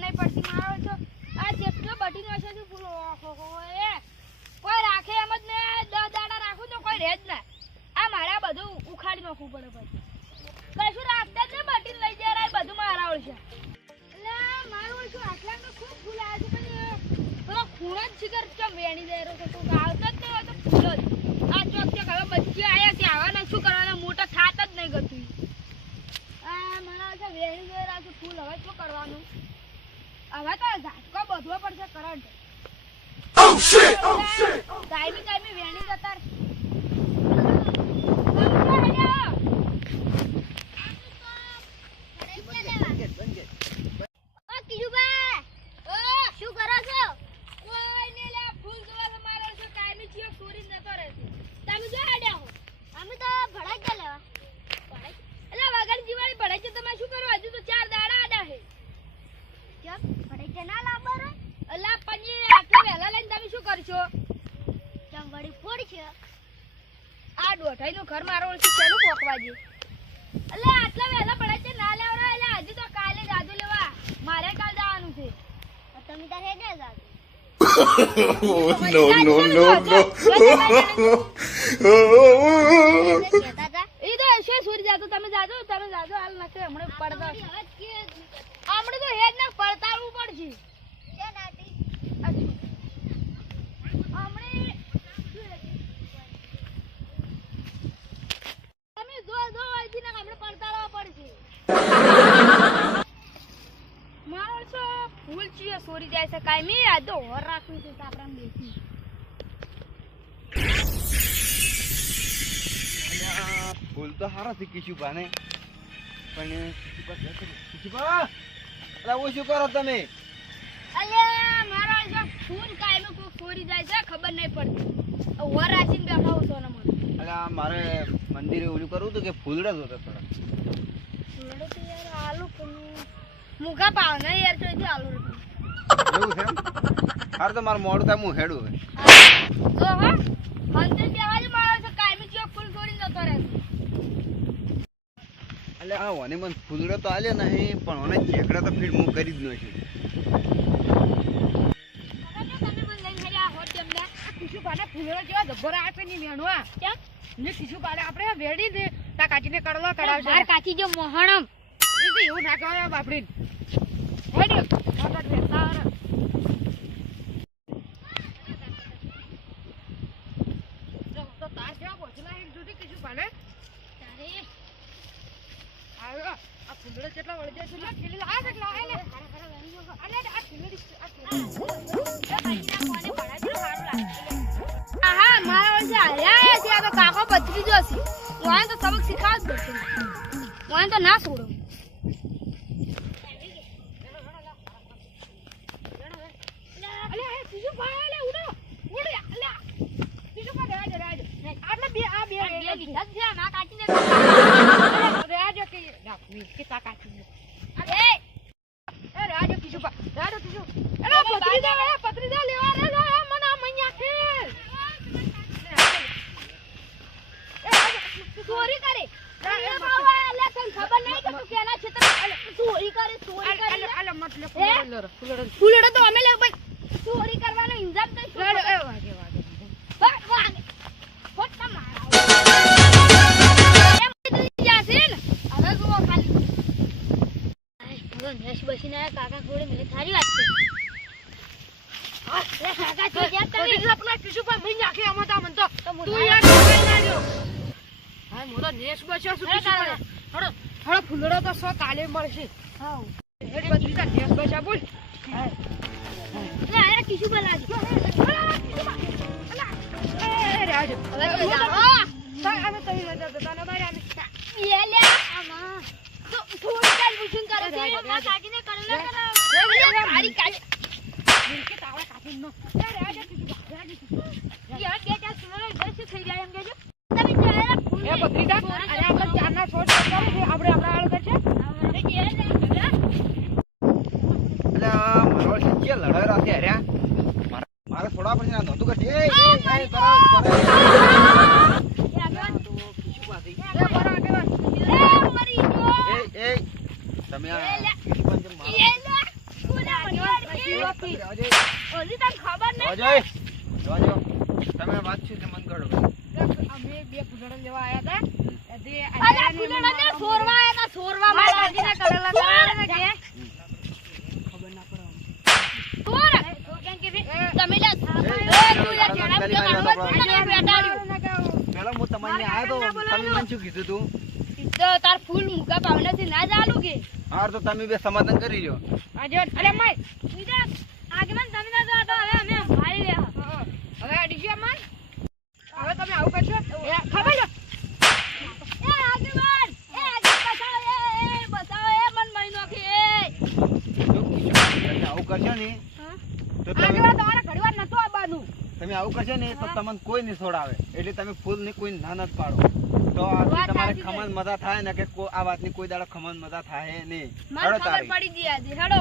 નહીં પડતી મારો છો આ જેટલો બટી નો છે ફૂલ ઓહો એ કોઈ રાખે એમ જ ને 10 દાડા રાખું તો કોઈ રહે જ ના આ મારા બધું ઉખાડી નાખવું પડે પછી કશું રાખતા જ ને બટી લઈ જાય બધું મારા ઓળશે એટલે મારું ઓળશું આટલામાં ખૂબ ફૂલ આવે છે પણ પેલો ખૂણો જ શિખર ચમ વેણી જાય રહ્યો છે તો આવતા જ નહીં હોય તો ફૂલ જ આ ચોક ચોક હવે બચ્ચી આવ્યા કે આવાને શું કરવાના મોટા થાત જ નહીં ગતું આ મને છે વેણી જાય રહ્યો છે ફૂલ હવે શું કરવાનું હવે તો ઝાટકો બધવો પડશે કરંટ કાયમી વેણી જતા ઘર મારો કેનું પોકવાજી એટલે આટલા વહેલા પડે છે ના લેવરા એટલે હજી તો કાલે જાદુ લેવા મારે કાલ જવાનું છે તમે તાર હે ને જાદુ નો ઈ તો છે સુરી જાતો તમે જાજો હાલ નકે હમણે પડતા હમણે તો હેડ ને પડતાળવું પડશે કે નાટી સોરી જાય છે કાયમી આ તો હોર રાખવું છે સાપરામ બેસી ફૂલ તો હારા છે કિશુબા ને પણ કિશુબા અલા ઓ શું કરો તમે અલ્યા મારા જો ફૂલ કાયમી કોઈ સોરી જાય છે ખબર નહીં પડતી હોર રાખીને બેઠા હું સોના મને અલા મારે મંદિરે ઓલું કરવું તો કે ફૂલડા જોતા થોડા ફૂલડો તો યાર આલુ પણ મુખા પાવ ને યાર તો જે આલુ એવું છે હાર તો માર મોડું થાય હું હેડું હવે જો હા મંદિર બેવાજ મારો છે કાયમી જો ફૂલ છોડી જતો રહે એટલે આ ઓને મને ફૂલડો તો આલ્યો નહીં પણ ઓને ચેકડા તો ફીટ હું કરી જ ન છું તમે મને લઈને હેડ્યા હોટ જમલે કિશુ પાને ફૂલડો જેવા જબ્બર આપે ની વેણવા કેમ ને કિશુ પાને આપણે વેડી દે તા કાચીને કડલો કરાવશે માર કાચી જો મોહણમ એ તો એવું ના કરાવ બાપડી હેડ્યો મોટા વેતાર જો તો તાર કેવા બોચલા એક જુદી કિશુ પાને તારે આ ફૂલડો કેટલા વળી જાય છે લે ખેલી આ છે લા આલે અરે આ ખેલી આહા મારા વળસે આયા છે આ તો કાકો બચરી જોસી વાન તો સબક શીખાવ જ પડશે વાન તો ના છોડો અલે એ તીજુ ભાઈ અલે ઉડો અલે તીજુ કા રાજ આટલા બે આ બે વિધા છે ના કાચીને રાજ કે ના કે તા કાચીને અરે એ રાજ તીજુ અલે પત્રીદા લેવા રે મના મૈયા ખેલ ચોરી કરે એ બાવા અલે તને ખબર નહીં કે તું કેના ક્ષેત્ર ચોરી કરે અલે મતલબ ફૂલડો તો અમે લે ભાઈ ચોરી કરવાનો ઇન્જામ તો વાગે ફોટા મારા એમ જાશે ને હવે જો ખાલી હવે નેશ બસીને કાકા કોડે મને થારી વાત છે હા લે કાકા જો જ્યાં તમે આપના કિશુ પર મઈ નાખે આમાં મન તો તું યાર કઈ ના જો હા મોરો નેશ બસ્યો છું કિશુ પર હળો ફૂલડો તો સો કાલે મળશે હા હેડ બધી કા નેશ બસ્યા બોલ લે આયા કિશુ પર લાજ એ રાજ હવે તો જાઓ સાઈ અમે તઈ તને મારે અમે એ લે આમાં તો થોડી કાલ પૂછું કરે છે માં કાકીને કરલે કરે મારી કાલી કે તાવા કાકી નો એ રાજ કિશુ યાર કે કે સુનો બસ થઈ જાય એમ કેજો તમે ચાલા ફૂલ એ બકરીકા અરે આપણે ચારના છોડ છે આપણે આળ કરશે અરે કે અલા મારો શીખે લડાઈ રાખે હર્યા મારે થોડા પછી ના નતું કે એ તમે આ નોખી. રહેવા દે. ઓલી તને ખબર રહેવા નહીં? દે. રહેવા દો. તમે વાત છે તે મન કરો. અમે બે ફૂલડા લેવા આયા હતા અલા, ફૂલડા ને સોરવા આયા તા, સોરવા માં દાદીના કરેલા કરેલા કે ખબર ના પડે સોર. તમે લે તું લે જણા બધા કાઢવા જ નહીં બેટાડ્યું. પેલા હું તમારી આયો તો તમે મને શું કીધું તું? તો તાર ફૂલ મુકા પાવનાથી ના ચાલુ કે હાર તો તમે બે સમાધાન કરી લ્યો. આજે અરે માય બીજા આગમન તમે ના જાતો હવે અમે ભાઈ લે હવે અડીજી અમાર હવે તમે આવું કરશો ખબર છે એ આગમન બતાવો એ મન મહિનો કે જો તમે આવું કરશો ને તો આજે તમે તમારે ઘડીવાર નતો આવવાનું તમે આવું કરશો ને તો તમને કોઈ નહીં છોડાવે. એટલે તમે ફૂલ ને કોઈ ના નથી પાડો તો આથી તમારે ખમણ મજા થાય ને કે આ વાતની કોઈ દાડો ખમણ મજા થાય નહીં. મને હેડો ખબર તારી. પડી ગઈ આજે હેડો